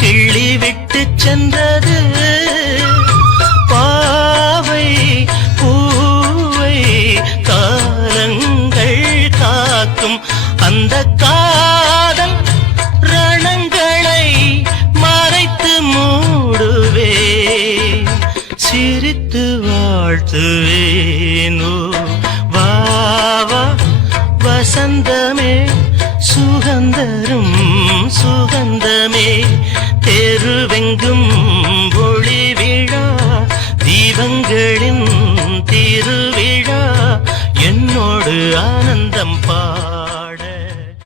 கிள்ளி விட்டு சென்றது பாவை பூவை காலங்கள் காக்கும் அந்த காதல் ரணங்களை மறைத்து மூடுவே சிரித்து வாழ்த்துவேனோ வாவா வசந்தமே சுகந்தரும்